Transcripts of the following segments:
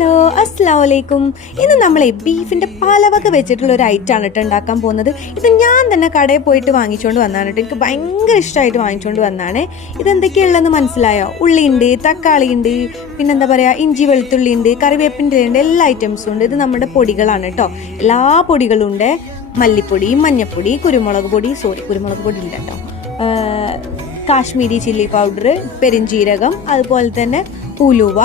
Hello അസ്സലാമു അലൈക്കും. ഇന്ന് നമ്മളെ ബീഫിൻ്റെ പലവക വെച്ചിട്ടുള്ള ഒരു ഐറ്റമാണ് കേട്ടോ ഉണ്ടാക്കാൻ പോകുന്നത്. ഇത് ഞാൻ തന്നെ കടയിൽ പോയിട്ട് വാങ്ങിച്ചുകൊണ്ട് വന്നതാണ് കേട്ടോ. എനിക്ക് ഭയങ്കര ഇഷ്ടമായിട്ട് വാങ്ങിച്ചുകൊണ്ട് വന്നതാണ്. ഇതെന്തൊക്കെയുള്ളതെന്ന് മനസ്സിലായോ? ഉള്ളിയുണ്ട്, തക്കാളിയുണ്ട്, പിന്നെന്താ പറയുക, ഇഞ്ചി വെളുത്തുള്ളി ഉണ്ട്, കറിവേപ്പിൻ്റെ ഉണ്ട്, എല്ലാ ഐറ്റംസും ഉണ്ട്. ഇത് നമ്മുടെ പൊടികളാണ് കേട്ടോ. എല്ലാ പൊടികളും ഉണ്ട്. മല്ലിപ്പൊടി, മഞ്ഞൾപ്പൊടി, കുരുമുളക് പൊടി ഇല്ല കേട്ടോ, കാശ്മീരി ചില്ലി പൗഡർ, പെരിഞ്ജീരകം, അതുപോലെ തന്നെ ഉലുവ,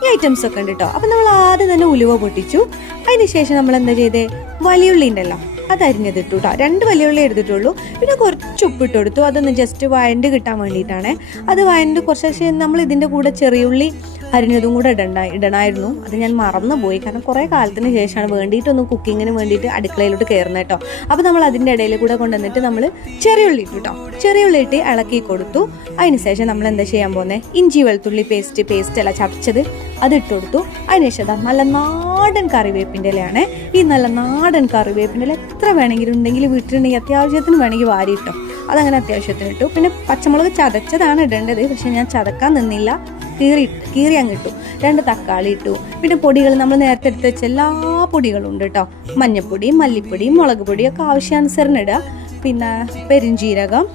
ഈ ഐറ്റംസ് ഒക്കെ ഉണ്ട് കേട്ടോ. അപ്പം നമ്മൾ ആദ്യം തന്നെ ഉലുവ പൊട്ടിച്ചു. അതിന് ശേഷം നമ്മൾ എന്താ ചെയ്തേ, വലിയുള്ളി ഉണ്ടല്ലോ അത് അരിഞ്ഞതിട്ടു കേട്ടോ. 2 വലിയുള്ളി എടുത്തിട്ടുള്ളൂ. പിന്നെ കുറച്ച് ഉപ്പിട്ട് കൊടുത്തു. അതൊന്ന് ജസ്റ്റ് വഴണ്ട് കിട്ടാൻ വേണ്ടിയിട്ടാണ്. അത് വഴണ്ട് കുറച്ച് നമ്മൾ ഇതിൻ്റെ കൂടെ ചെറിയുള്ളി അരിഞ്ഞതും കൂടെ ഇടണമായിരുന്നു. അത് ഞാൻ മറന്നുപോയി. കാരണം കുറേ കാലത്തിന് ശേഷമാണ് വേണ്ടിയിട്ടൊന്ന് കുക്കിങ്ങിന് വേണ്ടിയിട്ട് അടുക്കളയിലോട്ട് കയറുന്നത് കേട്ടോ. അപ്പോൾ നമ്മൾ അതിൻ്റെ ഇടയിൽ കൂടെ കൊണ്ടുവന്നിട്ട് നമ്മൾ ചെറിയുള്ളി ഇട്ടു കേട്ടോ. ചെറിയുള്ളി ഇട്ട് ഇളക്കി കൊടുത്തു. അതിന് ശേഷം നമ്മൾ എന്താ ചെയ്യാൻ പോകുന്നത്, ഇഞ്ചി വെളുത്തുള്ളി പേസ്റ്റ് അല്ല ചതച്ചത് അത് ഇട്ട് കൊടുത്തു. അതിനുശേഷം നല്ല നാടൻ കറിവേപ്പിൻ്റെ ഇലയാണ്. ഈ നല്ല നാടൻ കറിവേപ്പിൻ്റെ ഇല എത്ര വേണമെങ്കിലും ഉണ്ടെങ്കിൽ വീട്ടിലുണ്ടെങ്കിൽ അത്യാവശ്യത്തിന് വേണമെങ്കിൽ വാരി ഇട്ടോ. അതങ്ങനെ അത്യാവശ്യത്തിന് ഇട്ടു. പിന്നെ പച്ചമുളക് ചതച്ചതാണ് ഇടേണ്ടത്, പക്ഷെ ഞാൻ ചതക്കാൻ നിന്നില്ല, കീറി അങ്ങ് ഇട്ടു. 2 തക്കാളി ഇട്ടു. പിന്നെ പൊടികൾ നമ്മൾ നേരത്തെ എടുത്ത് വെച്ച എല്ലാ പൊടികളും ഉണ്ട് കേട്ടോ. മഞ്ഞൾപ്പൊടി, മല്ലിപ്പൊടി, മുളക് പൊടിയൊക്കെ ആവശ്യാനുസരണം ഇടുക. പിന്നെ പെരിഞ്ജീരകം,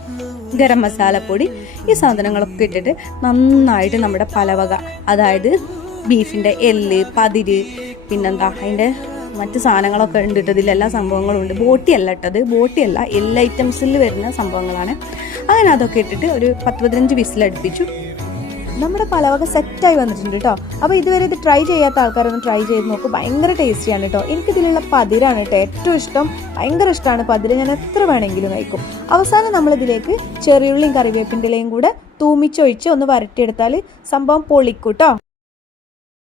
ഗരം മസാലപ്പൊടി, ഈ സാധനങ്ങളൊക്കെ ഇട്ടിട്ട് നന്നായിട്ട് നമ്മുടെ പലവക, അതായത് ബീഫിൻ്റെ എല്ല്, പതിര്, പിന്നെന്താ അതിൻ്റെ മറ്റ് സാധനങ്ങളൊക്കെ ഉണ്ട് കേട്ടോ. ഇതിലെല്ലാ സംഭവങ്ങളും ഉണ്ട്. ബോട്ടിയല്ല എല്ലാ ഐറ്റംസിൽ വരുന്ന സംഭവങ്ങളാണ്. അങ്ങനെ അതൊക്കെ ഇട്ടിട്ട് ഒരു 10-15 വിസിലടുപ്പിച്ചു. നമ്മുടെ പലവക സെറ്റായി വന്നിട്ടുണ്ട് കേട്ടോ. അപ്പോൾ ഇതുവരെ ഇത് ട്രൈ ചെയ്യാത്ത ആൾക്കാരൊന്ന് ട്രൈ ചെയ്ത് നോക്കും. ഭയങ്കര ടേസ്റ്റിയാണ് കേട്ടോ. എനിക്കിതിലുള്ള പതിരാണ് കേട്ടോ ഏറ്റവും ഇഷ്ടം. ഭയങ്കര ഇഷ്ടമാണ് പതിര്. ഞാൻ എത്ര വേണമെങ്കിലും കഴിക്കും. അവസാനം നമ്മളിതിലേക്ക് ചെറിയുള്ളിയും കറിവേപ്പിൻ്റെ ഇലയും കൂടെ തൂമിച്ചൊഴിച്ച് ഒന്ന് വരട്ടിയെടുത്താൽ സംഭവം പൊളിക്കും കേട്ടോ.